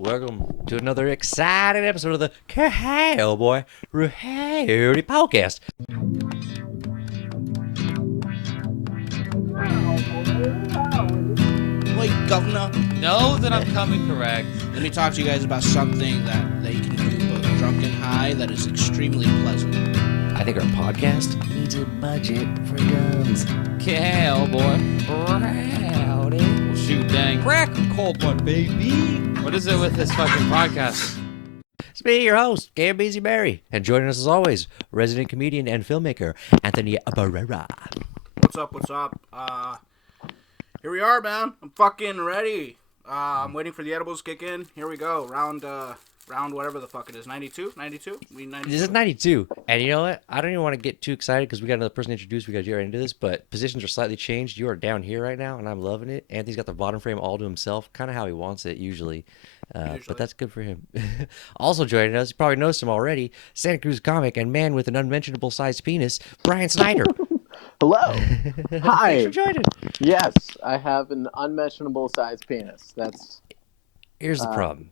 Welcome to another exciting episode of the Cowboy Rowdy Podcast. Wait, Governor, Know that I'm coming correct. let me talk to you guys about something that you can do both drunk and high that is extremely pleasant. I think our podcast needs a budget for guns. Cowboy Rowdy. Well, shoot, dang. Crack a cold one, baby. What is it with this fucking podcast? It's me, your host, Cam Beasy Barry, and joining us as always, resident comedian and filmmaker Anthony Barrera. What's up, here we are, man. I'm fucking ready. I'm waiting for the edibles to kick in. Here we go. Round whatever the fuck it is. 92? 92? We 92? This is 92, and you know what? I don't even want to get too excited because we got another person to introduce. We got to get right into this, but positions are slightly changed. You are down here right now, and I'm loving it. Anthony's got the bottom frame all to himself, kind of how he wants it usually. But that's good for him. Also joining us, you probably noticed him already, Santa Cruz comic and man with an unmentionable sized penis, Brian Snyder. Hello. Hi. Thanks for joining. Yes, I have an unmentionable sized penis. Here's the problem.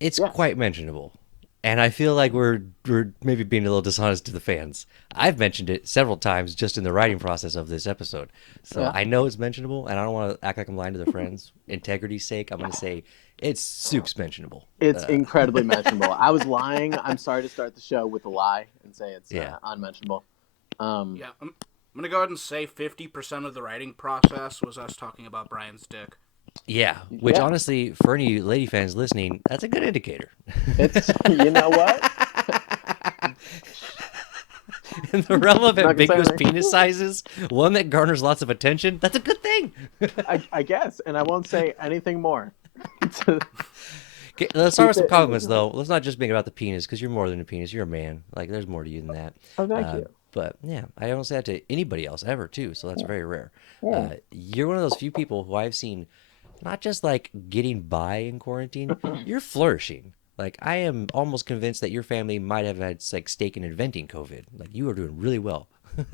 It's yes. quite mentionable. And I feel like we're maybe being a little dishonest to the fans. I've mentioned it several times just in the writing process of this episode. So Yeah. I know it's mentionable, and I don't want to act like I'm lying to the friends. Integrity's sake, I'm going to say it's soups mentionable. It's incredibly mentionable. I was lying. I'm sorry to start the show with a lie and say it's unmentionable. Yeah, I'm going to go ahead and say 50% of the writing process was us talking about Brian's dick. Yeah, which Yeah. honestly, for any lady fans listening, that's a good indicator. It's, you know what? In the realm of Not gonna say ambiguous anything. penis sizes, one that garners lots of attention, that's a good thing. I guess, and I won't say anything more. Okay, let's start with some Keep it compliments, individual. though. Let's not just make it about the penis, because you're more than a penis. You're a man. Like, there's more to you than that. Oh, thank you. But, yeah, I don't say that to anybody else ever, too, so that's very rare. Yeah. You're one of those few people who I've seen not just, like, getting by in quarantine, you're flourishing. Like, I am almost convinced that your family might have had, like, stake in inventing COVID. Like, you are doing really well.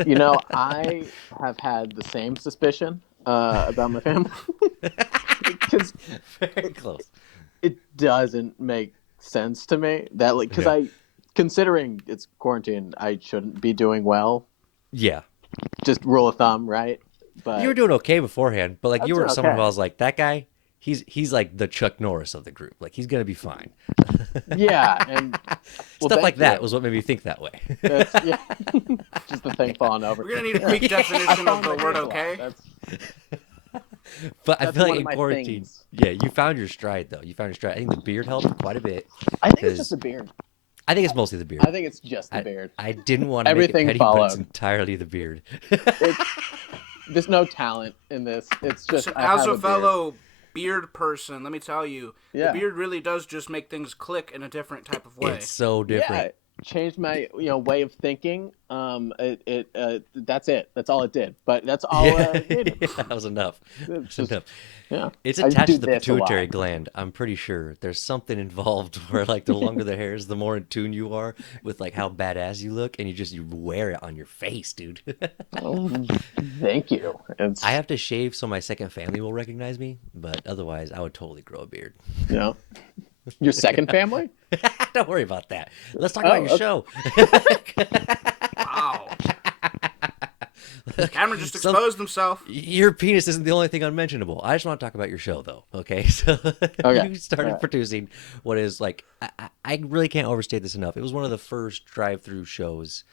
You know, I have had the same suspicion about my family. Because Very close. it doesn't make sense to me that, like, because Yeah. considering it's quarantine, I shouldn't be doing well. Yeah. Just rule of thumb, right? But You were doing okay beforehand, but, like, you That's were someone okay. who I was like, that guy, he's like the Chuck Norris of the group. Like, he's going to be fine. yeah, and well, Stuff like thank that you. was what made me think that way. That's, yeah. Just the thing falling over. We're going to need a quick I definition of found the my word hair a lot. okay. But I That's feel one like of in my quarantine, things. yeah, you found your stride, though. You found your stride. I think the beard helped quite a bit. I think it's 'cause just a beard. I think it's mostly the beard. I think it's just the beard. I didn't want to make it Everything petty, but it's followed. entirely the beard. There's no talent in this. It's just Listen, I as have a fellow beard person, let me tell you, Yeah. the beard really does just make things click in a different type of way. It's so beard. different. Yeah, it changed my way of thinking. That's it. That's all it did. But that's all it did. that was enough. It's That's just- enough. Yeah. It's I attached do to the this a lot. pituitary gland. I'm pretty sure there's something involved where, like, the longer the hair is, the more in tune you are with, like, how badass you look, and you wear it on your face, dude. Oh, thank you. It's I have to shave so my second family will recognize me, but otherwise, I would totally grow a beard. Your second family? Don't worry about that. Let's talk about your okay. show. Wow. Cameron just Some- exposed himself. Your penis isn't the only thing unmentionable. I just want to talk about your show, though. Okay, so Okay. you started Alright. producing what is like I really can't overstate this enough. It was one of the first drive-through shows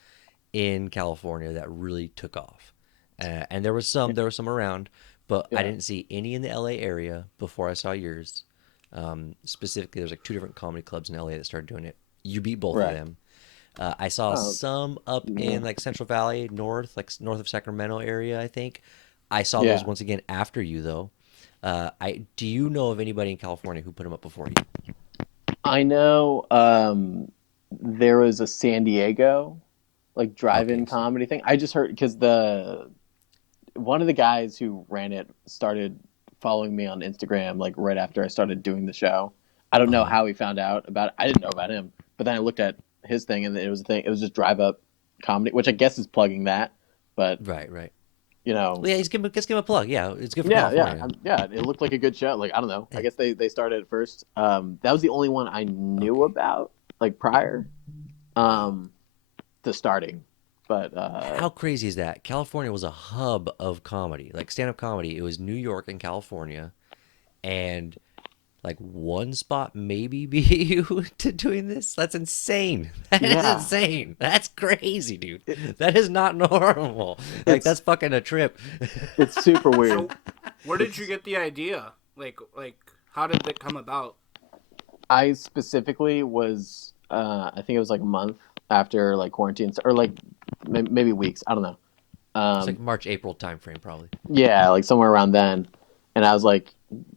in California that really took off, and there were some around, but I Yeah. didn't see any in the LA area before I saw yours. Specifically, there's like 2 different comedy clubs in LA that started doing it. You beat both of Right. them. I saw Oh, some up yeah. in like Central Valley, north of Sacramento area, I think. I saw those Yeah. once again after you, though. Do you know of anybody in California who put them up before you? I know there was a San Diego like drive-in Okay, so- comedy thing. I just heard because one of the guys who ran it started following me on Instagram like right after I started doing the show. I don't know Uh-huh. how he found out about it. I didn't know about him, but then I looked at his thing and it was a thing. It was just drive up comedy, which I guess is plugging that. But Right. Well, yeah, let's give him a plug. Yeah, it's good for Yeah, California. it looked like a good show. Like, I don't know. I guess they started it first. That was the only one I knew about, like, prior to starting. But How crazy is that? California was a hub of comedy, like stand-up comedy. It was New York and California, and like one spot maybe be you to doing this. That's insane. That is yeah, insane. That's crazy, dude. it, That is not normal. Like it's that's fucking a trip. it's super So, weird. where did you get the idea? Like, how did it come about? I specifically was, I think it was like a month after like quarantine, or like maybe weeks. I don't know. It's like March, April timeframe, probably. Yeah, like somewhere around then. And I was like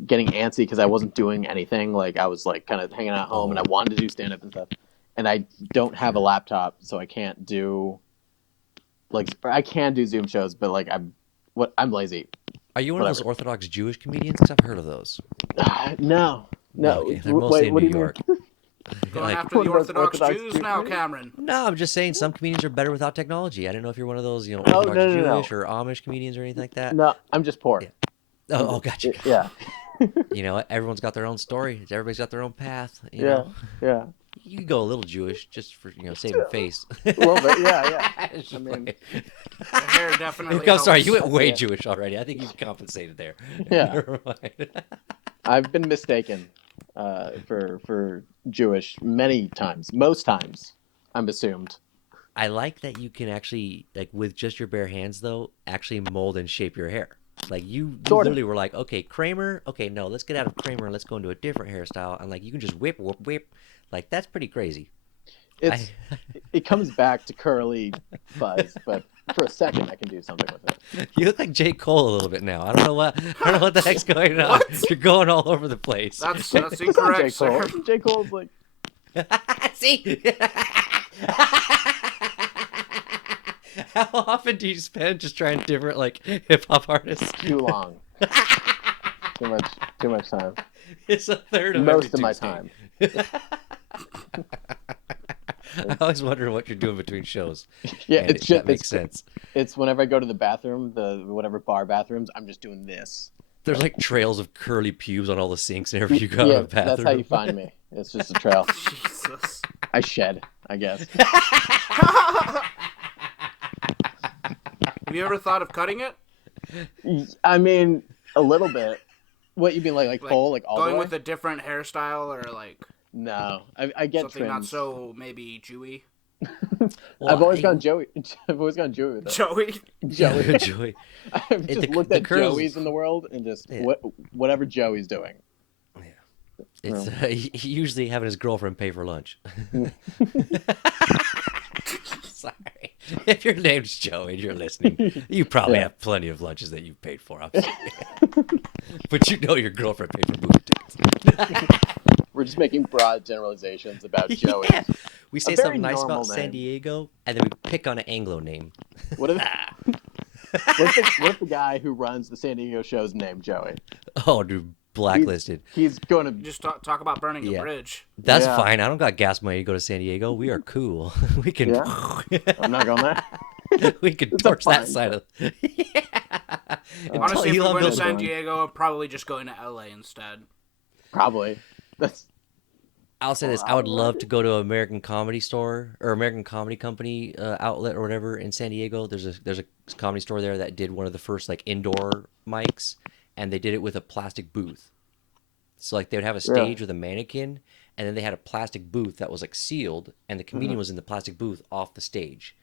getting antsy because I wasn't doing anything. Like I was like kind of hanging out at home and I wanted to do stand up and stuff. And I don't have a laptop, so I can't do like, or I can do Zoom shows, but like I'm lazy. Are you one of those Whatever. Orthodox Jewish comedians? Because I've heard of those. No, no. Okay, they're mostly Wait, in what New do you York. mean? Going Like, after one the of those Orthodox Orthodox Jews Jews, now, maybe? Cameron. no, I'm just saying some comedians are better without technology. I didn't know if you're one of those, Oh, Orthodox no. Jewish or Amish comedians or anything like that. No, I'm just poor. Yeah. Oh, gotcha. Yeah, You know what? Everyone's got their own story. Everybody's got their own path. You yeah, know, yeah. you can go a little Jewish just for saving face. A little bit, yeah. It's I just mean, like- The hair definitely. I'm sorry, you helps. went way Yeah. Jewish already. I think you've compensated there. Yeah. Never mind. I've been mistaken for Jewish many times. Most times, I'm assumed. I like that you can actually, like, with just your bare hands, though, actually mold and shape your hair. Like, you Sort of. literally were like, okay, Kramer, okay, no, let's get out of Kramer and let's go into a different hairstyle. And, like, you can just whip, whip, whip. Like, that's pretty crazy. It's it comes back to curly fuzz, but for a second I can do something with it. You look like J. Cole a little bit now. I don't know what the heck's going on. What? You're going all over the place. That's It's not incorrect, J. Cole. sir. J. Cole's like, See? How often do you spend just trying different, like, hip hop artists? too long. Too much time. It's a third of Most every of my Tuesday. time. I always wonder what you're doing between shows. Yeah, And it's just that makes sense. It's whenever I go to the bathroom, the whatever bar bathrooms, I'm just doing this. There's like trails of curly pubes on all the sinks whenever you go to Yeah, the bathroom. that's how you find me. It's just a trail. Jesus. I shed, I guess. Have you ever thought of cutting it? I mean, a little bit. What you mean, like full, like all the going way? with a different hairstyle or like No, I get something not trims. so maybe Jewy. Well, I've always I- gone Joey. I've always gone Joey with it. Joey. Joey. Joey. I've just the- looked the at curls- Joey's in the world and just Yeah. whatever Joey's doing. It's he usually having his girlfriend pay for lunch. Sorry. If your name's Joe and you're listening, you probably Yeah. have plenty of lunches that you've paid for. I'm sorry. But you know your girlfriend paid for movie tickets. We're just making broad generalizations about Joey. Yeah. We say A very something nice normal about San name. Diego, and then we pick on an Anglo name. What if, what if the guy who runs the San Diego show's named Joey? Oh, dude, blacklisted. He's going to. Just talk about burning Yeah. a bridge. That's Yeah. fine. I don't got gas money to go to San Diego. We are cool. We can. I'm not going there. We can It's a torch that fine side of. Yeah. Honestly, if Elon we're going to goes- San Diego, I'm probably just going to LA instead. Probably. That's I'll say this: I would love to go to an American Comedy Store or American Comedy Company outlet or whatever in San Diego. There's a comedy store there that did one of the first like indoor mics, and they did it with a plastic booth. So like they would have a Really? stage with a mannequin, and then they had a plastic booth that was like sealed, and the comedian was in the plastic booth off the stage.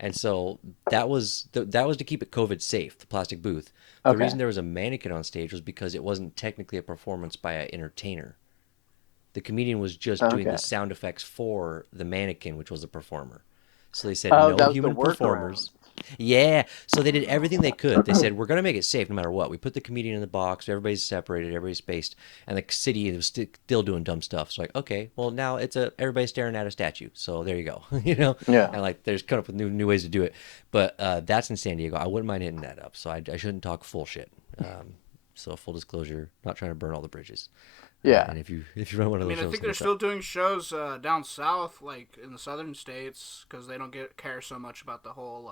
And so that was to keep it COVID safe, the plastic booth. The Okay. reason there was a mannequin on stage was because it wasn't technically a performance by an entertainer. The comedian was just doing Okay. the sound effects for the mannequin, which was a performer. So they said Oh, no that was the human workaround. performers. Yeah. So they did everything they could. They said, we're going to make it safe no matter what. We put the comedian in the box. Everybody's separated. Everybody's spaced. And the city was still doing dumb stuff. So like, okay, well now everybody's staring at a statue. So there you go. Yeah. And like, there's come up with new ways to do it. But that's in San Diego. I wouldn't mind hitting that up. So I shouldn't talk full shit. So full disclosure, not trying to burn all the bridges. Yeah. And if you run one I of those mean, I shows, think hit they're us still up. doing shows down south, like in the southern states, because they don't care so much about the whole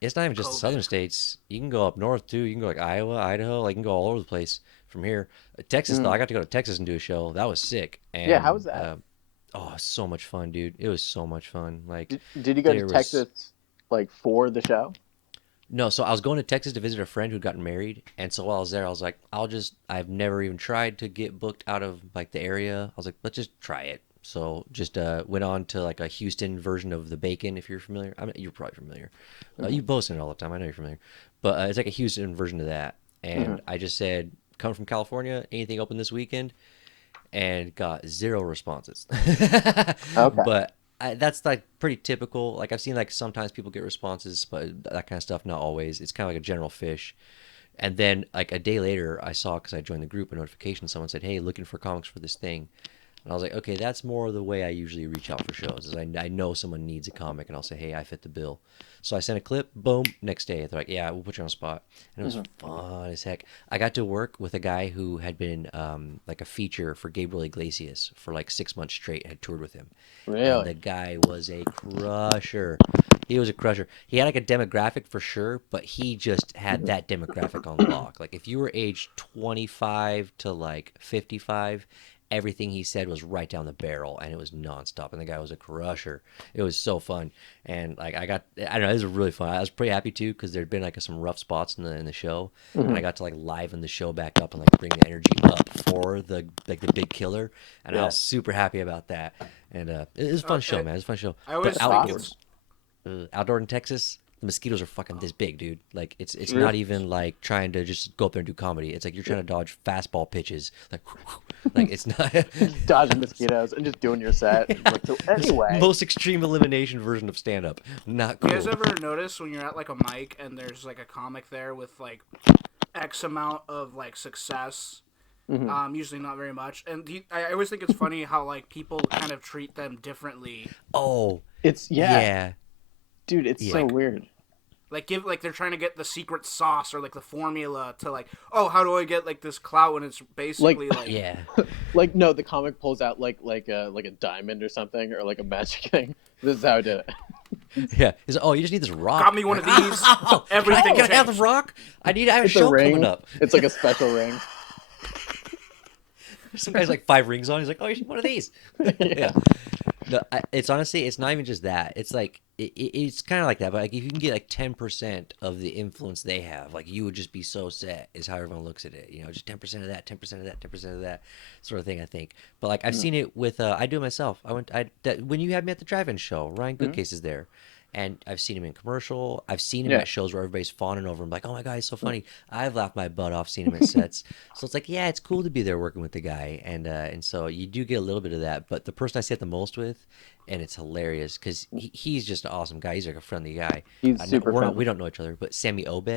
it's not even just the southern COVID. states. You can go up north too. You can go like Iowa, Idaho. Like you can go all over the place from here. Texas though, Mhm. I got to go to Texas and do a show. That was sick. Yeah, how And was that? oh, so much fun, dude. It was so much fun. Like Did you go to there was Texas like for the show? no. So I was going to Texas to visit a friend who'd gotten married, and so while I was there, I was like, I've never even tried to get booked out of like the area. I was like, let's just try it. So just went on to like a Houston version of the Bacon, if you're familiar. I mean, you're probably familiar. Hmm. You post it all the time. I know you're familiar. But it's like a Houston version of that. Hmm. And I just said, come from California, anything open this weekend? And got zero responses. Okay. But that's like pretty typical. Like I've seen like sometimes people get responses, but that kind of stuff, not always. It's kind of like a general fish. And then like a day later, I saw because I joined the group a notification. Someone said, "Hey, looking for comics for this thing." And I was like, okay, that's more the way I usually reach out for shows. Is I know someone needs a comic, and I'll say, hey, I fit the bill. So I sent a clip. Boom. Next day, they're like, yeah, we'll put you on a spot. And it was Hmm. fun as heck. I got to work with a guy who had been like a feature for Gabriel Iglesias for like 6 months straight. Had toured with him, and Really? the guy was a crusher. He was a crusher. He had like a demographic for sure, but he just had Hmm. that demographic on lock. Like if you were age 25 to like 55, everything he said was right down the barrel and it was nonstop. And the guy was a crusher. It was so fun. And like I don't know, it was really fun. I was pretty happy too because there'd been like some rough spots in the show, and Hmm. I got to like liven the show back up and like bring the energy up for the like the big killer, and I Yeah. was super happy about that. And it was a fun show, man. It was a fun show. I But always That's think awesome. it's outdoor in Texas, the mosquitoes are fucking this big, dude. Like it's not Really? even like trying to just go up there and do comedy. It's like you're trying to dodge fastball pitches. Like it's not. Just dodging mosquitoes and just doing your set. Like, so It's anyway. most extreme elimination version of stand up. Not You guys cool. ever notice when you're at like a mic and there's like a comic there with like X amount of like success? Hmm. Usually not very much. And I always think it's funny how like people kind of treat them differently. Oh, It's yeah. dude. It's Yeah. so weird. Like they're trying to get the secret sauce or like the formula to like, oh, how do I get like this clout when it's basically like Yeah. Like no, the comic pulls out like a diamond or something or like a magic thing. This is how I did it. Yeah. He's like, oh, you just need this rock. got me one of these. Everything Can I have the changed. rock? I have a It's a show ring. coming up. It's like a special ring. Some guy's like 5 rings on. He's like, oh, you should one of these. Yeah. Yeah. No, it's honestly, it's not even just that. It's like it's kind of like that. But like, if you can get like 10% of the influence they have, like you would just be so set. Is how everyone looks at it. You know, just 10% of that, 10% of that, 10% of that sort of thing. I think. But like I've Mhm. seen it with. I do it myself. When you had me at the drive-in show. Ryan Mhm. Goodcase is there. And I've seen him in commercial. I've seen him Yeah. at shows where everybody's fawning over him, like, "Oh my god, he's so funny." I've laughed my butt off seeing him at sets. So it's like, yeah, it's cool to be there working with the guy, and so you do get a little bit of that. But the person I sit the most with, and it's hilarious because he's just an awesome guy. He's like a friendly guy. He's super We friendly. don't know each other, but Sammy Obed,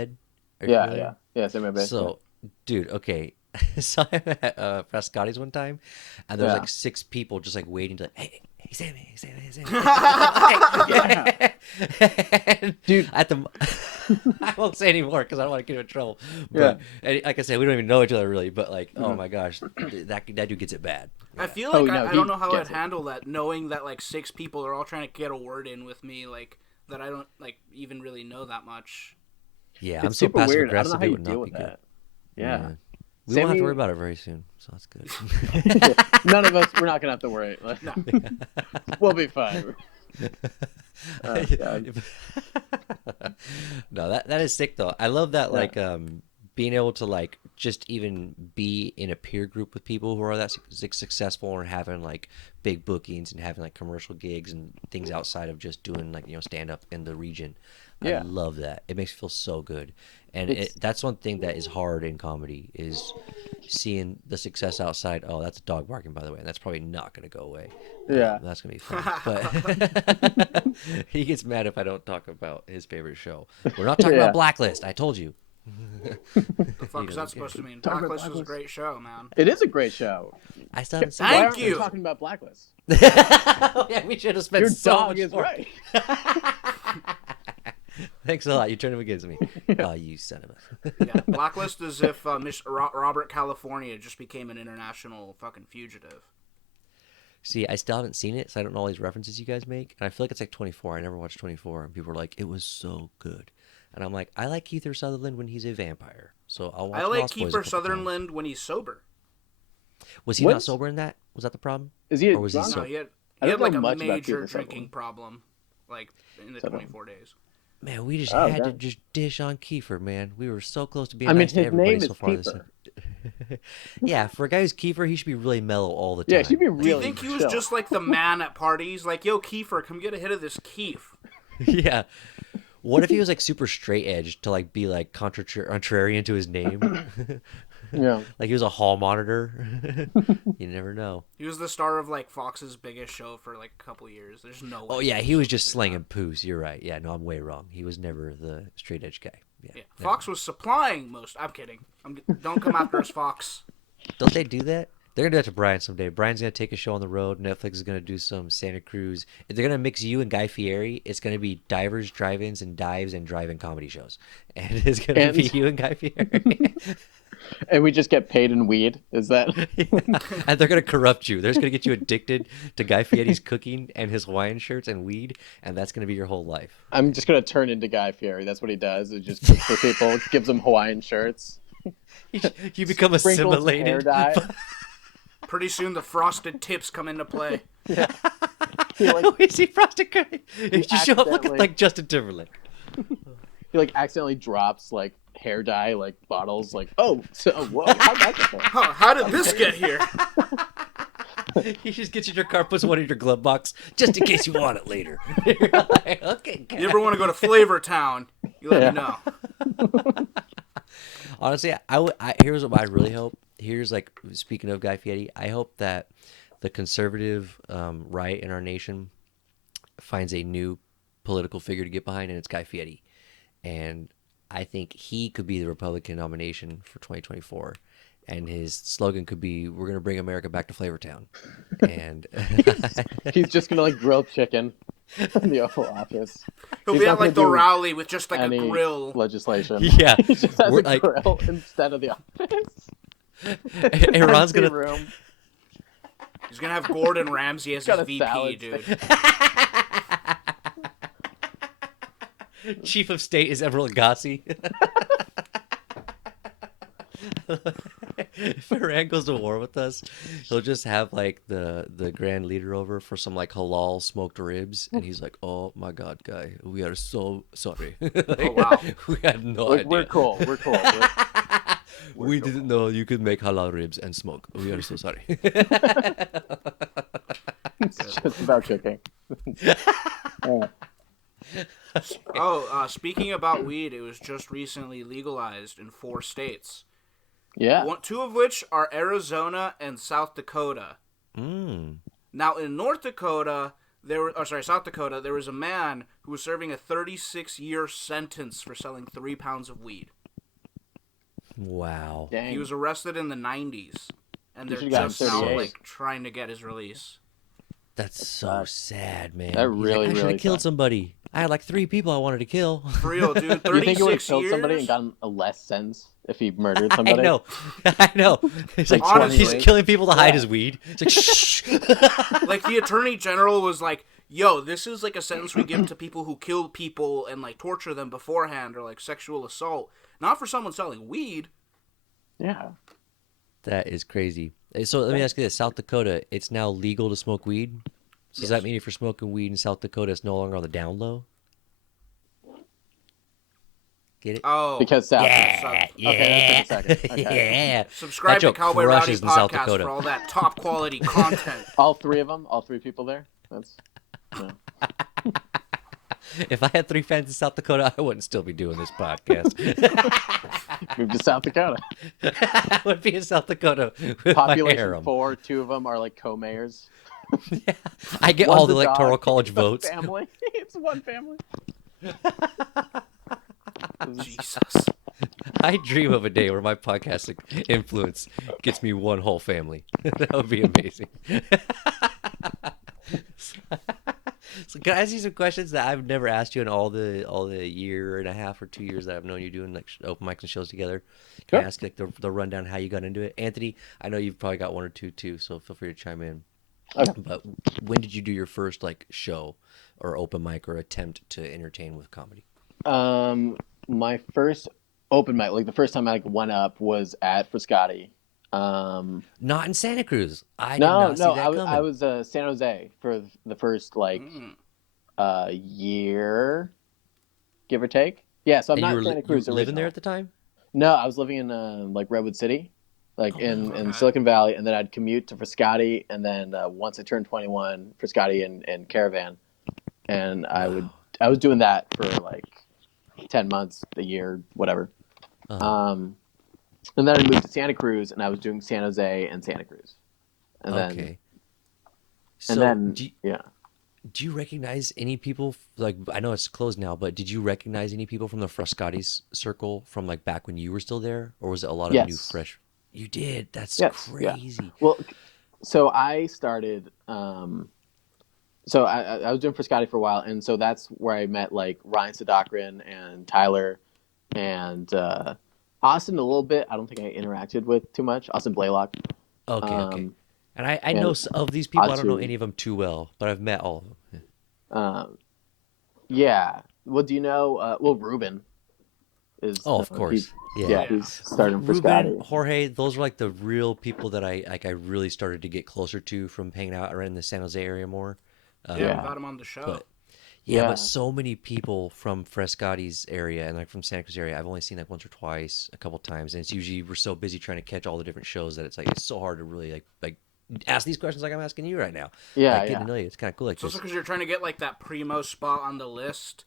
are you Yeah, familiar? yeah. Same my base. So, dude, okay. Saw him at Frascati's one time, and there was Yeah. like 6 people just like waiting to like, hey Sammy, hey Sammy, hey Sammy. Yeah. And Dude. at the, I won't say anymore because I don't want to get him in trouble. Yeah. But and like I said, we don't even know each other really. But like, oh Mhm. my gosh, that dude gets it bad. I Yeah. feel Oh, like no, I he don't know how I'd gets it. handle that, knowing that like 6 people are all trying to get a word in with me, like that I don't like even really know that much. Yeah, It's I'm so super passive weird. I don't know aggressive. how It you would deal not with be good. that. Yeah. We won't have to Sammy- worry about it very soon, so that's good. None of us. We're not gonna have to worry. No. We'll be fine. Oh, God. No, that is sick though. I love that Yeah. like being able to like just even be in a peer group with people who are that successful or having like big bookings and having like commercial gigs and things outside of just doing like stand up in the region. I Yeah. love that. It makes me feel so good. And It's- that's one thing that is hard in comedy is seeing the success outside. Oh, that's a dog barking, by the way, and that's probably not going to go away. Yeah. That's going to be fun. But he gets mad if I don't talk about his favorite show. We're not talking Yeah. about Blacklist. I told you. The fuck is doesn't that supposed to mean? Talk about Blacklist was a Blacklist. great show, man. It is a great show. I still haven't seen Why Thank aren't we you. talking about Blacklist? it. Yeah, we should have spent Your so dog much is more. right. Thanks a lot. You turned him against me. Oh, you son of a. Yeah, Blacklist is if Robert California just became an international fucking fugitive. See, I still haven't seen it, so I don't know all these references you guys make. And I feel like it's like 24. I never watched 24, and people were like, "It was so good." And I'm like, I like Kiefer Sutherland when he's a vampire, so I'll watch I like Lost Boys a Kiefer couple times. Sutherland when he's sober. Was he not What's sober in that? Was that the problem? is he Or was he drunk? No, so? he had I he don't had know like a much about major Kiefer drinking Sutherland. problem, like in the Sutherland. 24 days. Man, we just Oh, had to dang. just dish on Kiefer, man. We were so close to being I mean, nice to his everybody name so is far this Kiefer. year. Yeah, for a guy who's Kiefer, he should be really mellow all the time. Yeah, she'd be Do you really think he was chill. just like the man at parties? Like, yo, Kiefer, come get a hit of this Keef. Yeah. What if he was like super straight edge to like be like contrarian to his name? Yeah. Like he was a hall monitor. You never know. He was the star of like Fox's biggest show for like a couple years. There's no way. Oh yeah, he was just slanging poos. You're right. Yeah, no, I'm way wrong. He was never the straight edge guy. Yeah. Yeah. never. Fox was supplying most. I'm kidding. Don't come after us, Fox. Don't they do that? They're gonna do that to Brian someday. Brian's gonna take a show on the road. Netflix is gonna do some Santa Cruz. If they're gonna mix you and Guy Fieri, it's gonna be divers, drive-ins, and dives and drive-in comedy shows. And it's gonna be you and Guy Fieri. And we just get paid in weed. Is that? And they're gonna corrupt you. They're just gonna get you addicted to Guy Fieri's cooking and his Hawaiian shirts and weed, and that's gonna be your whole life. I'm just gonna turn into Guy Fieri. That's what he does. He just cooks for people, gives them Hawaiian shirts. You become Sprinkles hair assimilated. dye. Pretty soon the frosted tips come into play. He like We see Frosted Cookie. You show up looking accidentally- like Justin Timberlake. he like accidentally drops like hair dye like bottles. Like, oh, so whoa, how'd that get there? Huh, how did this get here? He just gets in your car, puts one in your glove box, just in case you want it later. You're like, okay, You ever want to go to Flavor Town? You let me know. Honestly, here's what I really hope. Here's like, speaking of Guy Fieri, I hope that the conservative right in our nation finds a new political figure to get behind, and it's Guy Fieri. And I think he could be the Republican nomination for 2024. And his slogan could be, "We're going to bring America back to Flavortown." And He's just gonna like grill chicken in the Oval Office. He'll He's be not at like gonna the do rally with just like a any grill. legislation. yeah, He just has we're a like, grill instead of the office. Iran's Empty gonna room. He's gonna have Gordon Ramsay as Got his a VP, salad dude. Chief of State is Emerald Gassi. If Iran goes to war with us, he'll just have like the grand leader over for some like halal smoked ribs, and he's like, "Oh my God, guy, we are so sorry. Oh wow. We had no Like, idea. we're cool. We're cool. We didn't know you could make halal ribs and smoke. We are so sorry." It's just about cooking. Speaking about weed, it was just recently legalized in 4 states. Yeah. 2 of which are Arizona and South Dakota. Mm. Now in South Dakota, there was a man who was serving a 36-year sentence for selling 3 pounds of weed. Wow. Dang. He was arrested in the 90s, and He they're should've gotten just now 38. like trying to get his release. That's so sad, man. That He's really, like, I should really have killed sucks. somebody. I had like 3 people I wanted to kill. For real, dude. You think he would have 36 killed somebody and years. gotten a less sentence if he murdered somebody? I know. I know. He's like, Honestly. he's killing people to hide Yeah. his weed. It's like, shh. Like the attorney general was like, "Yo, this is like a sentence we give to people who kill people and like torture them beforehand, or like sexual assault, not for someone selling weed." Yeah. That is crazy. So let me ask you this: South Dakota, it's now legal to smoke weed. So does that mean if you're smoking weed in South Dakota, it's no longer on the down low? Get it? Oh, Because South. Yeah, Okay, that took a second. Okay. yeah. subscribe That to joke Cowboy Rowdy crushes in South Podcast Dakota. for all that top quality content. All 3 of them? All 3 people there? That's. Yeah. If I had 3 fans in South Dakota, I wouldn't still be doing this podcast. Move to South Dakota. I would be in South Dakota with my Population harem. 4, 2 of them are like co-mayors. I get One's all the a dog, electoral college it's a votes. Family. It's one family. Jesus. I dream of a day where my podcasting influence gets me one whole family. That would be amazing. So can I ask you some questions that I've never asked you in all the year and a half or 2 years that I've known you doing like open mics and shows together? Can I Sure. ask like the rundown how you got into it? Anthony, I know you've probably got 1 or 2 too, so feel free to chime in. Okay. But when did you do your first like show or open mic or attempt to entertain with comedy? my first open mic, like the first time I like went up was at Frascati. Not in Santa Cruz. I did No, not see no, that I coming. was San Jose for the first like year, give or take. Yeah, so I'm And not Santa you Cruz were living there at original. the time? No, I was living in like Redwood City, like Oh my in god. Okay. Silicon Valley, and then I'd commute to Frascati, and then once I turned 21, Frascati and Caravan, and Wow. I was doing that for like 10 months, a year, whatever. Uh-huh. Um, and then I moved to Santa Cruz, and I was doing San Jose and Santa Cruz, and then Okay. and So, then yeah. do you recognize any people like I know it's closed now, but did you recognize any people from the Frascati's circle from like back when you were still there, or was it a lot of new Yes. fresh? You did. That's Yes. Yeah. crazy. Well, so I started. So I was doing Frascati for a while, and so that's where I met like Ryan Sadokrin and Tyler, and Austin a little bit. I don't think I interacted with too much. Austin Blaylock, Okay, okay. um, And I know and of these people. I don't know Atu. any of them too well, but I've met all of them. Um, yeah. Well, do you know? Well, Ruben is. Oh, of He, course. Yeah. yeah, Yeah. he's starting Ruben, Frascati. Jorge, those were like the real people that I really started to get closer to from hanging out around the San Jose area more. Yeah, we've Yeah. had him on the show. But yeah, Yeah. but so many people from Frescati's area and like from Santa Cruz area, I've only seen like once or twice, a couple times, and it's usually we're so busy trying to catch all the different shows that it's like it's so hard to really like ask these questions like I'm asking you right now. Yeah. Like getting Yeah. to know you, it's kind of cool like So it's this. because you're trying to get like that primo spot on the list.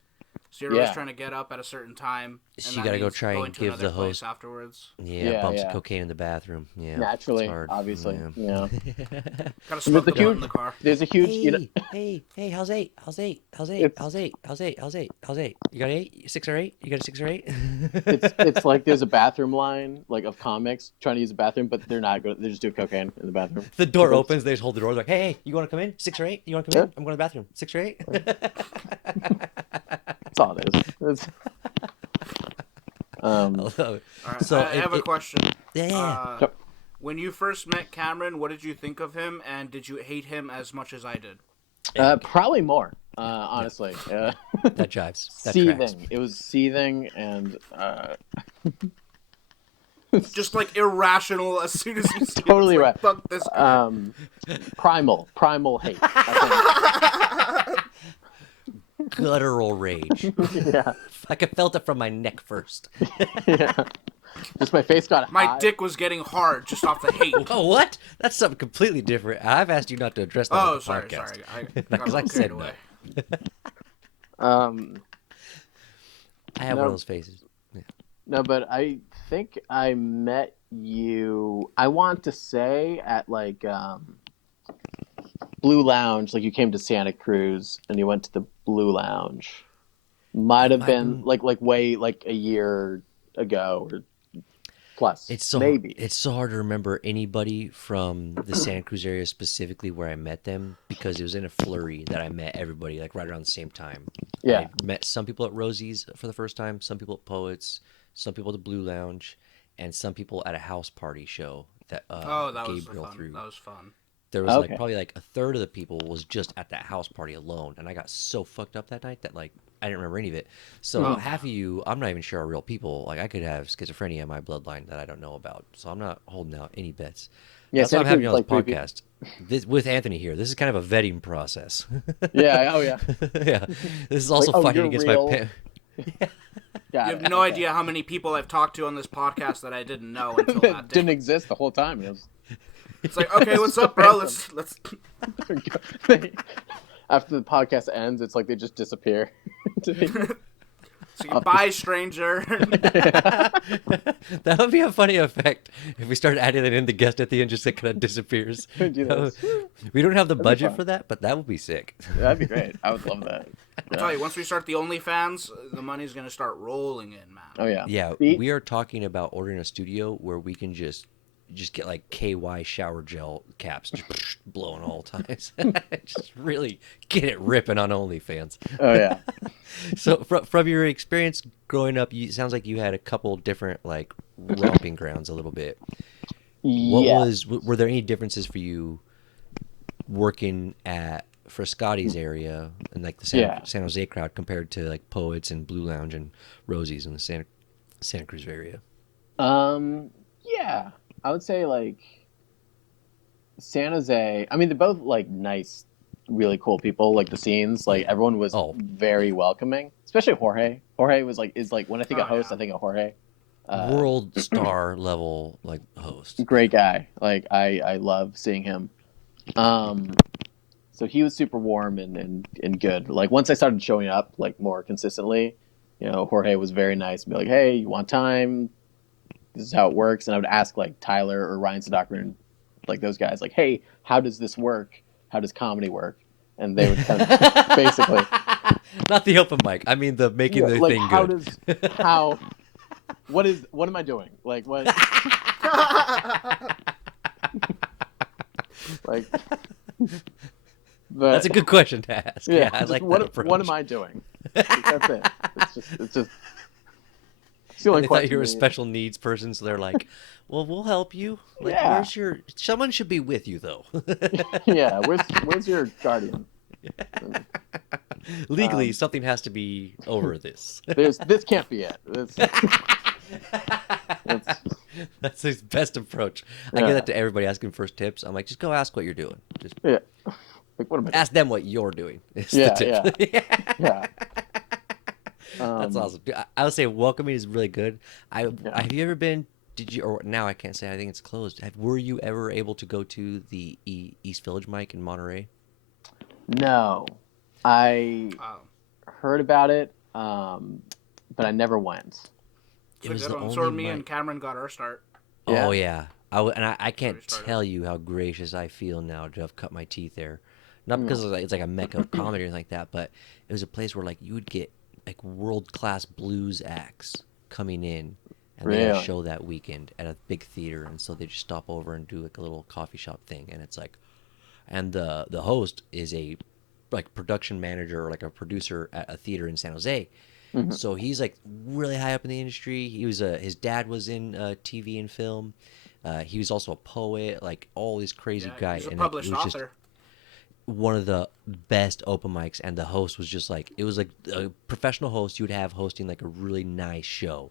So you're always Yeah. trying to get up at a certain time, So and you that gotta go means try going and to give another the place host, afterwards. yeah, Yeah. bumps of Yeah. cocaine in the bathroom. Yeah, it's Naturally, hard. obviously. Yeah. Gotta There's smoke a the blunt huge. in the car. There's a huge. Hey, how's eight? How's eight? How's eight? It's How's eight? How's eight? How's eight? How's eight? You got eight? 6 or 8? You got a 6 or 8? it's like there's a bathroom line like of comics trying to use the bathroom, but they're not good. They just do cocaine in the bathroom. The door That's- opens, they just hold the door like, hey, you want to come in? 6 or 8? You want to come Yeah. in? I'm going to the bathroom. 6 or 8? That's all it is. It's, I love it. All right, So I have a question. yeah. so- When you first met Cameron, what did you think of him, and did you hate him as much as I did? probably more, honestly. That jives. That Seething. tracks. It was seething and Just like irrational as soon as you see him, Totally it's right. like, fuck this guy. primal hate. I Guttural rage. think. Yeah, I could felt it from my neck first. yeah. Just my face got My hot. dick was getting hard just off the hate. Oh, what? That's something completely different. I've asked you not to address that on Oh, the sorry, podcast. sorry. I got Because I carried said away. no. I have one No. of those faces. No, but I think I met you. I want to say at like Blue Lounge. Like you came to Santa Cruz and you went to the Blue Lounge. Might have might been been- like way like a year ago or plus. It's so maybe. it's so hard to remember anybody from the Santa Cruz area specifically where I met them because it was in a flurry that I met everybody like right around the same time. Yeah. I met some people at Rosie's for the first time, some people at Poets, some people at the Blue Lounge, and some people at a house party show that Oh, that was Gabriel fun. threw. That was fun. There was like Okay. probably like a third of the people was just at that house party alone, and I got so fucked up that night that like I didn't remember any of it. So Oh. half of you, I'm not even sure are real people. Like I could have schizophrenia in my bloodline that I don't know about, so I'm not holding out any bets. Yeah, That's why I'm Santa having you on Cruz, this like, three podcast this, with Anthony here. This is kind of a vetting process. Yeah. Oh yeah. Yeah, this is also Like, oh, fighting you're against real. my. Got You have it. no Okay. idea how many people I've talked to on this podcast that I didn't know until that That day. didn't exist the whole time. It was... It's like, okay, what's up, bro? Let's. After the podcast ends, it's like they just disappear. It's like, bye, stranger. That would be a funny effect if we started adding it in the guest at the end, just it kind of disappears. Do this. We don't have the be budget fun. for that, but that would be sick. That'd be great. I would love that. I'll tell you, once we start the OnlyFans, the money's gonna start rolling in, man. Oh yeah. Yeah, See? we are talking about ordering a studio where we can just get like KY shower gel caps just blowing all times. Just really get it ripping on OnlyFans. Oh yeah. So from your experience growing up, it sounds like you had a couple different like romping grounds a little bit. What Yeah. were there any differences for you working at Frascati's area and like the Yeah. San Jose crowd compared to like Poets and Blue Lounge and Rosie's in the Santa Cruz area? Yeah, I would say like San Jose. I mean, they're both like nice, really cool people. Like the scenes, like Yeah. everyone was Oh, very welcoming. Especially Jorge. Jorge was like is like when I think of Oh, host, yeah. I think of Jorge. world star level like host. Great guy. Like I love seeing him. Um, so he was super warm and good. Like once I started showing up like more consistently, Jorge was very nice. Be like, hey, you want time? This is how it works. And I would ask like Tyler or Ryan Sadokner and like those guys, like, hey, how does this work? How does comedy work? And they would kind of basically, Not the open mic. I mean the making the like thing how good. what am I doing? Like what? Like, but That's a good question to ask. Yeah, I just like what that approach. what am I doing? That's it. It's the And only they thought question. you were a special needs person, so they're like, "Well, we'll help you. Like, Yeah. where's your? Someone should be with you, though. Yeah, where's your guardian? Legally, something has to be over this. This can't be it. That's his best approach. I Yeah. give that to everybody asking first tips. I'm like, just go ask what you're doing. Just Yeah. Like what am I doing? ask them what you're doing. It's the Yeah, tip. Yeah. That's awesome. Dude, I would say welcoming is really good. Yeah. Have you ever been? Did you? Or now I can't say. I think it's closed. Were you ever able to go to the East Village mic in Monterey? No, I Oh, heard about it, but I never went. it's It a was good the one. only So me mic. and Cameron got our start. Yeah. Oh yeah, I can't we started. tell you how gracious I feel now to have cut my teeth there. Not because it's like a mecca of comedy or anything like that, but it was a place where like you would get like world class blues acts coming in, and they had a Really? show that weekend at a big theater, and so they just stop over and do like a little coffee shop thing, and it's like, and the host is a like production manager or like a producer at a theater in San Jose. So he's like really high up in the industry. He was his dad was in TV and film. He was also a poet, like all this crazy Yeah, guy, he's a and like, it published was just author. one of the best open mics. And the host was just like, it was like a professional host you would have hosting like a really nice show,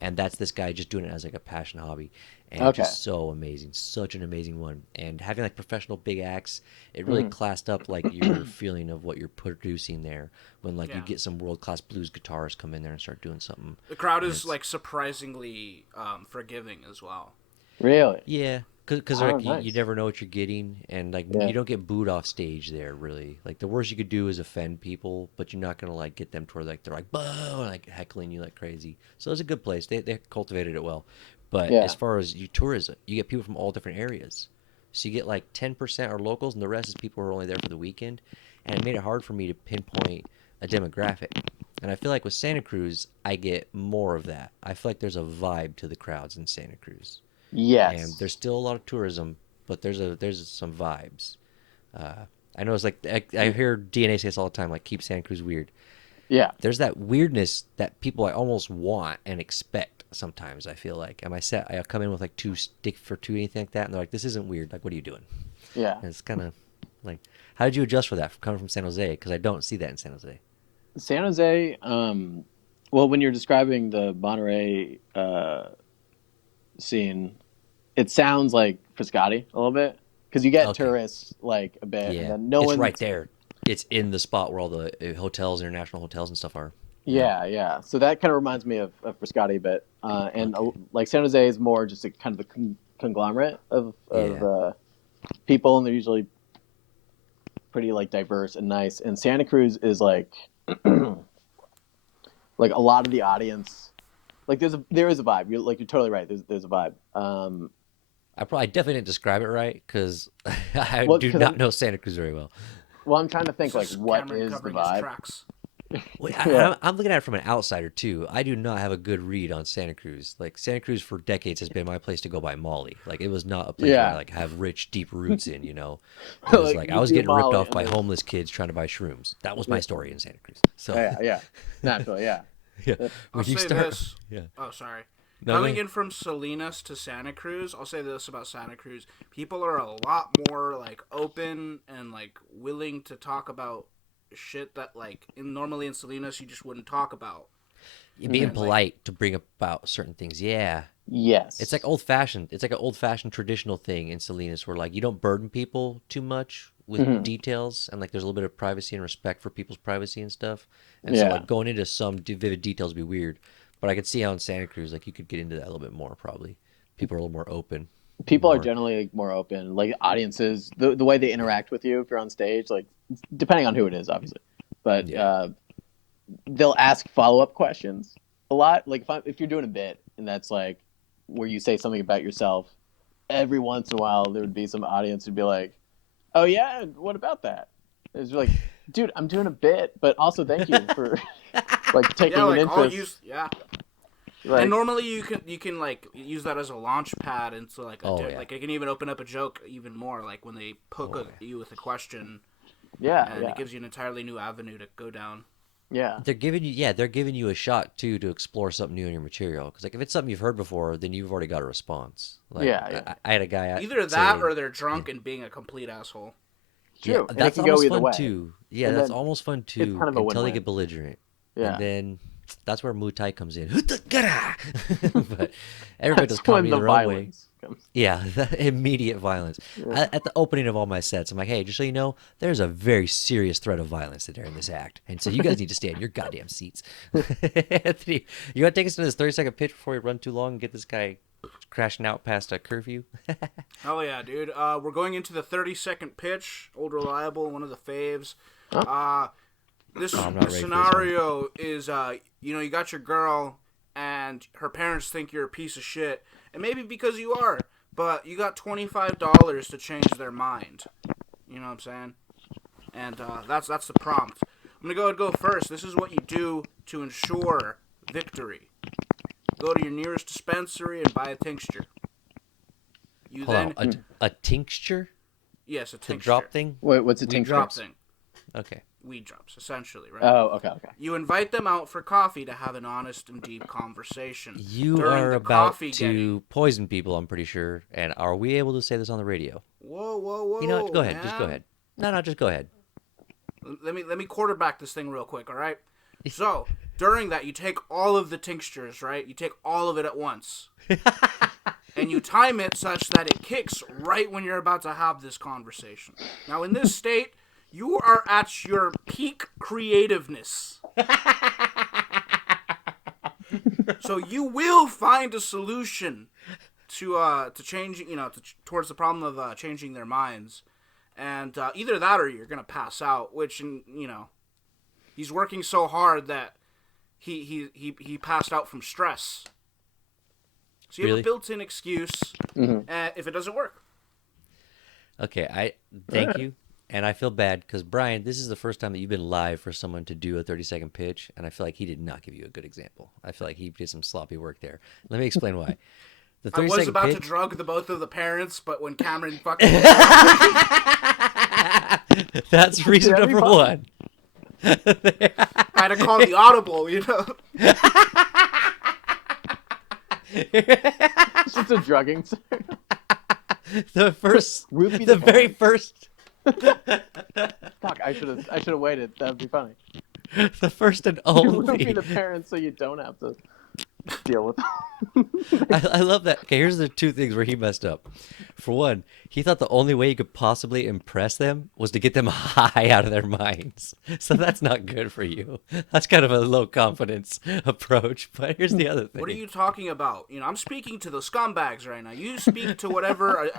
and that's this guy just doing it as like a passion hobby, and Okay. just so amazing, such an amazing one. And having like professional big acts, it really classed up like your feeling of what you're producing there. When like you Yeah. get some world class blues guitarists come in there and start doing something. The crowd and is it's- like surprisingly forgiving as well. Really? Yeah, because Oh, like you nice. never know what you're getting, and like Yeah. you don't get booed off stage there really. Like the worst you could do is offend people, but you're not gonna like get them to where like they're like boo and like heckling you like crazy. So it's a good place. They cultivated it well. But Yeah. as far as you tourism, you get people from all different areas. So you get like 10% are locals, and the rest is people who are only there for the weekend. And it made it hard for me to pinpoint a demographic. And I feel like with Santa Cruz, I get more of that. I feel like there's a vibe to the crowds in Santa Cruz. Yes. And there's still a lot of tourism, but there's some vibes. I know it's like I hear DNA say this all the time, like keep Santa Cruz weird. Yeah. There's that weirdness that people I almost want and expect sometimes. I feel like, am I set? I come in with like two stick for two anything like that, and they're like, "This isn't weird. Like, what are you doing?" Yeah. And it's kind of like, how did you adjust for that coming from San Jose? Because I don't see that in San Jose. San Jose. Well, when you're describing the Monterey scene, it sounds like Frascati a little bit because you get Okay. tourists like a bit, Yeah, and then no it's one. right there. It's in the spot where all the hotels, international hotels and stuff are. Yeah. So that kind of reminds me of Frascati a bit, and like San Jose is more just a kind of a conglomerate of people, and they're usually pretty like diverse and nice. And Santa Cruz is like like a lot of the audience. Like there is a vibe. You're totally right. There's a vibe. I definitely didn't describe it right because I Well, do 'cause not know Santa Cruz very well. Well, I'm trying to think like This what Cameron is the covering his vibe. tracks. Well, Yeah. I'm looking at it from an outsider too. I do not have a good read on Santa Cruz. Like Santa Cruz for decades has been my place to go buy Molly. Like it was not a place where Yeah. I like have rich, deep roots in. You know, it was like I you was do getting ripped Molly off and by then- homeless kids trying to buy shrooms. That was my story in Santa Cruz. So Yeah, naturally, yeah. yeah. I'll When you say start, this. yeah. Oh, sorry. Coming in from Salinas to Santa Cruz, I'll say this about Santa Cruz: people are a lot more like open and like willing to talk about shit that like normally in Salinas you just wouldn't talk about. Being And, like, polite to bring about certain things. Yeah. Yes. It's like old fashioned. It's like an old fashioned traditional thing in Salinas where like you don't burden people too much with details, and like there's a little bit of privacy and respect for people's privacy and stuff. And so Yeah. like going into some vivid details would be weird. But I could see how in Santa Cruz like you could get into that a little bit more probably. People are a little more open. People are More. generally like, more open. Like audiences, the way they interact with you if you're on stage, like depending on who it is, obviously, but Yeah. they'll ask follow-up questions a lot. Like if you're doing a bit and that's like where you say something about yourself, every once in a while there would be some audience who'd be like, "Oh yeah, what about that?" It's like, dude, I'm doing a bit, but also thank you for like taking yeah, an like I'll interest. use Like, and normally you can like use that as a launch pad into like Oh, yeah. like it can even open up a joke even more like when they poke you with a question yeah, and yeah, it gives you an entirely new avenue to go down. yeah. They're giving you a shot too to explore something new in your material. Because like if it's something you've heard before, then you've already got a response. Like Yeah, yeah. I had a guy Either say, that or they're drunk and being a complete asshole. yeah, True. And it that's can go almost either fun way. too. Yeah, And that's then almost fun it's too kind of a until they win-win. get belligerent, Yeah. and then that's where Muay Thai comes in. But everybody does That's when comedy the their own way. violence comes. Yeah, the immediate violence. Yeah. At the opening of all my sets, I'm like, hey, just so you know, there's a very serious threat of violence during this act. And so you guys need to stay in your goddamn seats. Anthony, you want to take us into this 30-second pitch before we run too long and get this guy crashing out past a curfew? Hell yeah, dude. We're going into the 30-second pitch. Old Reliable, one of the faves. This I'm not ready for this scenario is, you got your girl, and her parents think you're a piece of shit. And maybe because you are, but you got $25 to change their mind. You know what I'm saying? And that's the prompt. I'm going to go first. This is what you do to ensure victory. Go to your nearest dispensary and buy a tincture. You Hold then... on, a tincture? Yes, a The tincture. drop thing? Wait, what's a Weed tincture? Drop drops? thing. Okay. Weed drops, essentially, right? Oh, okay, okay. You invite them out for coffee to have an honest and deep conversation. You During are the about coffee to getting... poison people, I'm pretty sure. And are we able to say this on the radio? Whoa, whoa, whoa! You know what? Go ahead. Man. Just go ahead. No, just go ahead. Let me quarterback this thing real quick, all right? So during that, you take all of the tinctures, right? You take all of it at once, and you time it such that it kicks right when you're about to have this conversation. Now, in this state, you are at your peak creativeness. So you will find a solution to change, towards the problem of changing their minds, and either that or you're gonna pass out. Which, he's working so hard that he passed out from stress. So you have Really? a built-in excuse if it doesn't work. Okay, I thank you. And I feel bad because, Brian, this is the first time that you've been live for someone to do a 30-second pitch, and I feel like he did not give you a good example. I feel like he did some sloppy work there. Let me explain why. The I was 30-second about to pitch... drug the both of the parents, but when Cameron fucking... That's reason That'd be number fun. one. I had to call the audible, It's just a drugging. The first... Roofie the the very first... Fuck, I should have waited. That'd be funny. The first and You only... roofie the parents so you don't have to deal with. I love that. Okay, here's the two things where he messed up. For one, he thought the only way you could possibly impress them was to get them high out of their minds. So that's not good for you. That's kind of a low confidence approach. But here's the other thing. What are you talking about? I'm speaking to the scumbags right now. You speak to whatever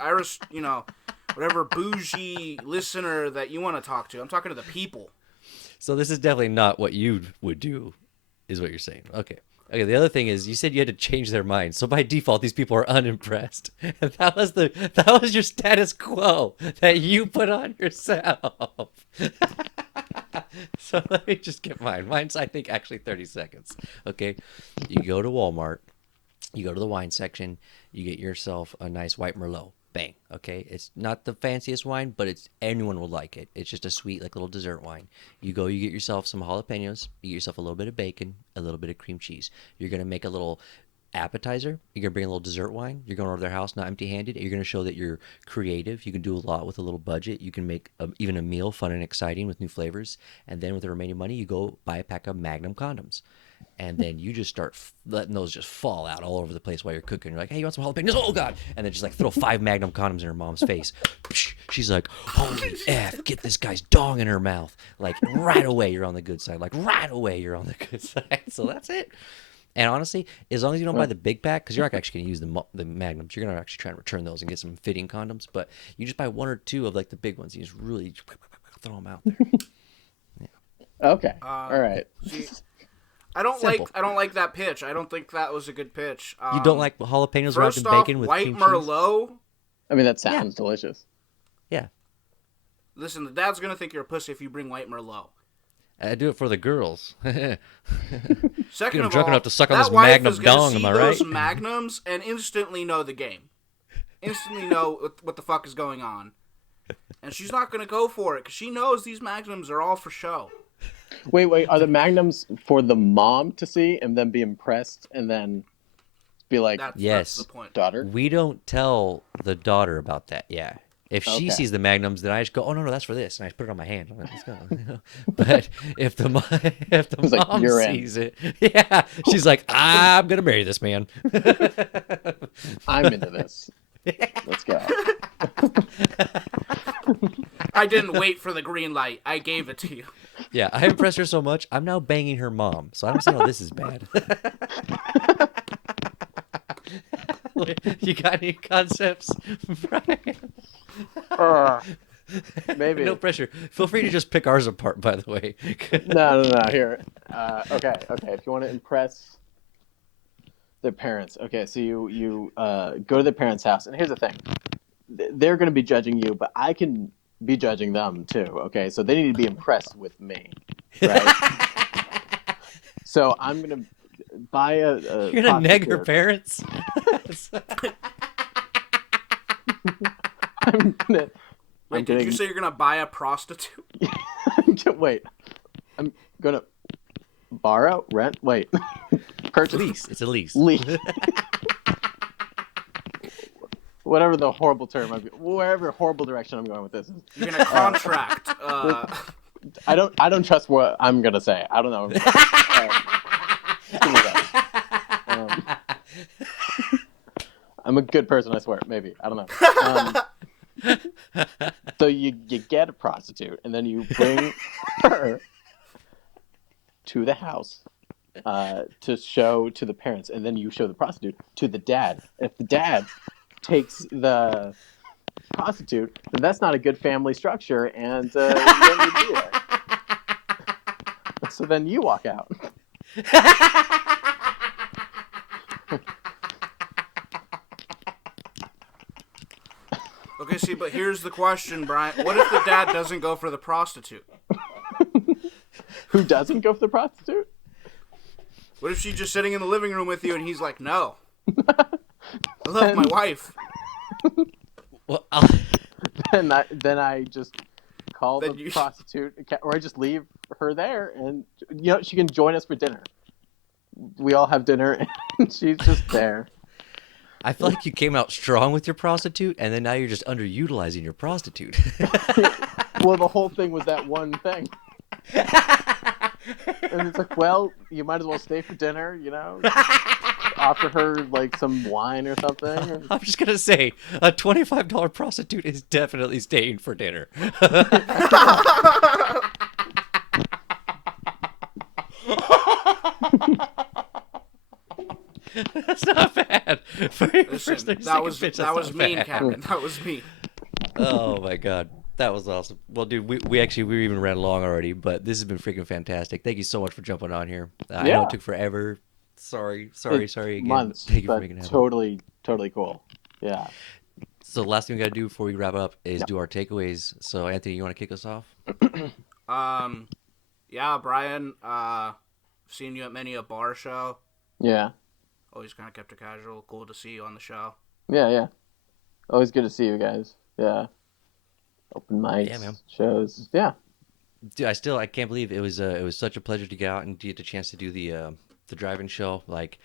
whatever bougie listener that you want to talk to. I'm talking to the people. So this is definitely not what you would do, is what you're saying. Okay. Okay, the other thing is you said you had to change their minds. So by default, these people are unimpressed. And that was your status quo that you put on yourself. So let me just get mine. Mine's, I think, actually 30 seconds. Okay. You go to Walmart, you go to the wine section, you get yourself a nice white Merlot. Bang. Okay. It's not the fanciest wine, but anyone will like it. It's just a sweet, like little dessert wine. You get yourself some jalapenos, you get yourself a little bit of bacon, a little bit of cream cheese. You're going to make a little appetizer. You're gonna bring a little dessert wine. You're going over to their house not empty-handed. You're gonna show that you're creative. You can do a lot with a little budget. You can make even a meal fun and exciting with new flavors. And then with the remaining money, you go buy a pack of Magnum condoms. And then you just start letting those just fall out all over the place while you're cooking. You're like, hey, you want some jalapenos? Oh, God. And then just like throw 5 Magnum condoms in her mom's face. She's like, holy F, get this guy's dong in her mouth. Like right away, you're on the good side. Like right away, you're on the good side. So that's it. And honestly, as long as you don't buy the big pack, because you're not actually going to use the Magnums, you're going to actually try and return those and get some fitting condoms. But you just buy 1 or 2 of like the big ones. You just really throw them out there. Okay. All right. See, I don't Simple. like that pitch. I don't think that was a good pitch. You don't like jalapenos wrapped in First off, bacon with white cream cheese? Merlot. I mean, that sounds delicious. Yeah. Listen, the dad's gonna think you're a pussy if you bring white Merlot. I do it for the girls. Second Get 'em of drunk all, enough to suck on that this wife Magnum is gonna dong, see am I those right? Magnums and instantly know the game. Instantly know what the fuck is going on. And she's not gonna go for it because she knows these Magnums are all for show. Wait. Are the Magnums for the mom to see and then be impressed and then be like, Yes. That's the point. daughter? We don't tell the daughter about that. Yeah. If she Okay. sees the Magnums, then I just go, "Oh no, that's for this," and I just put it on my hand. I'm like, let's go. But if the It's like, mom "You're in." sees it, yeah, she's like, "I'm gonna marry this man." I'm into this. Let's go. I didn't wait for the green light. I gave it to you. Yeah, I impressed her so much. I'm now banging her mom, so I don't see how this is bad. You got any concepts, Brian? Maybe. No pressure. Feel free to just pick ours apart, by the way. No. Here. Okay. If you want to impress their parents, okay. So you go to their parents' house, and here's the thing: they're going to be judging you, but I can be judging them too. Okay, so they need to be impressed with me, right? So I'm going to buy a You're gonna neg her prostitute. parents. I'm gonna. Wait, did you say you're gonna buy a prostitute? Wait. I'm gonna borrow, rent. Wait, purchase, Lease. It's a lease. lease. Whatever the horrible term, wherever horrible direction I'm going with this is. You're gonna contract. I don't trust what I'm gonna say. I don't know. Give me that. I'm a good person, I swear. Maybe I don't know. So you get a prostitute, and then you bring her to the house to show to the parents, and then you show the prostitute to the dad. If the dad takes the prostitute, then that's not a good family structure, and you don't need to be there. So then you walk out. Okay, see, but here's the question, Brian. What if the dad doesn't go for the prostitute? Who doesn't go for the prostitute? What if she's just sitting in the living room with you and he's like, no. I love my wife. Well, Then I just call Then the you- prostitute, or I just leave her there, and she can join us for dinner. We all have dinner, and she's just there. I feel like you came out strong with your prostitute, and then now you're just underutilizing your prostitute. Well, the whole thing was that one thing. And it's like, well, you might as well stay for dinner, offer her like some wine or something. I'm just gonna say, a $25 prostitute is definitely staying for dinner. That's not bad. For your first Listen, 30 that was seconds, that that's was not mean, bad. Captain. That was mean. Oh my god, that was awesome. Well, dude, we even ran long already, but this has been freaking fantastic. Thank you so much for jumping on here. I know Yeah. it took forever. Sorry again. Months, Thank you for but making it happen. totally cool. Yeah. So the last thing we gotta do before we wrap up is do our takeaways. So Anthony, you want to kick us off? Yeah, Brian, seen you at many a bar show. Yeah. Always kind of kept it casual. Cool to see you on the show. Yeah. Always good to see you guys. Yeah. Open mics, Yeah, man. shows. Yeah. Dude, I can't believe it was such a pleasure to get out and get the chance to do the drive-in show. Like,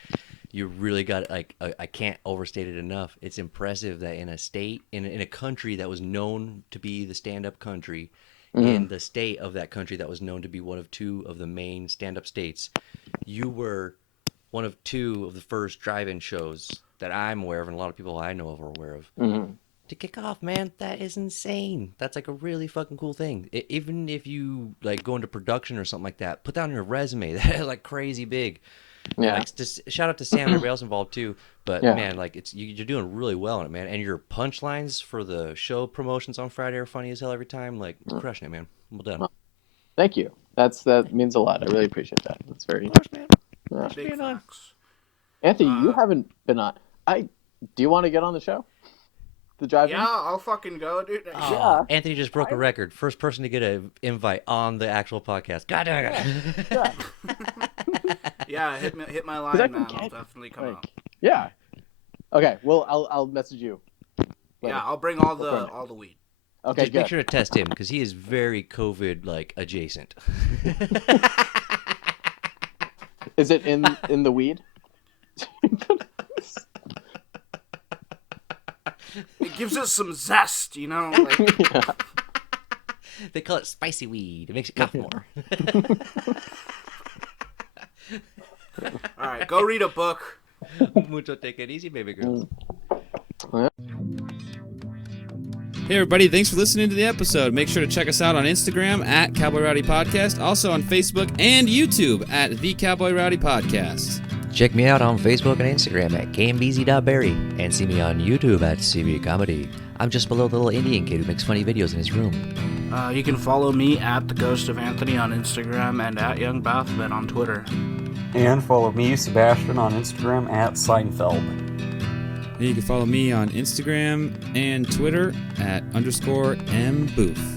you really got like I can't overstate it enough. It's impressive that in a state in a country that was known to be the stand-up country, in the state of that country that was known to be one of two of the main stand-up states, you were one of two of the first drive-in shows that I'm aware of, and a lot of people I know of are aware of. To kick off, man, that is insane. That's like a really fucking cool thing. Even if you like go into production or something like that, put down your resume. That is like crazy big. Yeah. Like, just shout out to Sam and everybody else involved too. But Yeah. man, like you're doing really well on it, man. And your punchlines for the show promotions on Friday are funny as hell every time. Like you're crushing it, man. Well done. Thank you. That means a lot. I really appreciate that. That's very. Of course, man. Yeah. Big being on. facts. Anthony, you haven't been on. Do you want to get on the show? The drive-in? Yeah, I'll fucking go, dude. Yeah. Anthony just broke a record. First person to get an invite on the actual podcast. God damn it. Yeah. Yeah, hit my 'Cause I line, can man. I'll get, definitely come like, out. Yeah. Okay. Well, I'll message you. later. Yeah, I'll bring all the weed. Okay. Just Good. make sure to test him because he is very COVID like adjacent. Is it in the weed? It gives it some zest, you know. Like, Yeah. They call it spicy weed. It makes you cough more. all right, go read a book. Mucho, take it easy, baby girls. Hey everybody, thanks for listening to the episode. Make sure to check us out on Instagram at Cowboy Rowdy Podcast, also on Facebook and YouTube at The Cowboy Rowdy Podcast. Check me out on Facebook and Instagram at kmbz.berry and see me on YouTube at CB Comedy. I'm just below the little Indian kid who makes funny videos in his room. You can follow me at The Ghost of Anthony on Instagram and at Young Baphomet on Twitter. And follow me, Sebastian, on Instagram at Seinfeld. And you can follow me on Instagram and Twitter at _mbooth.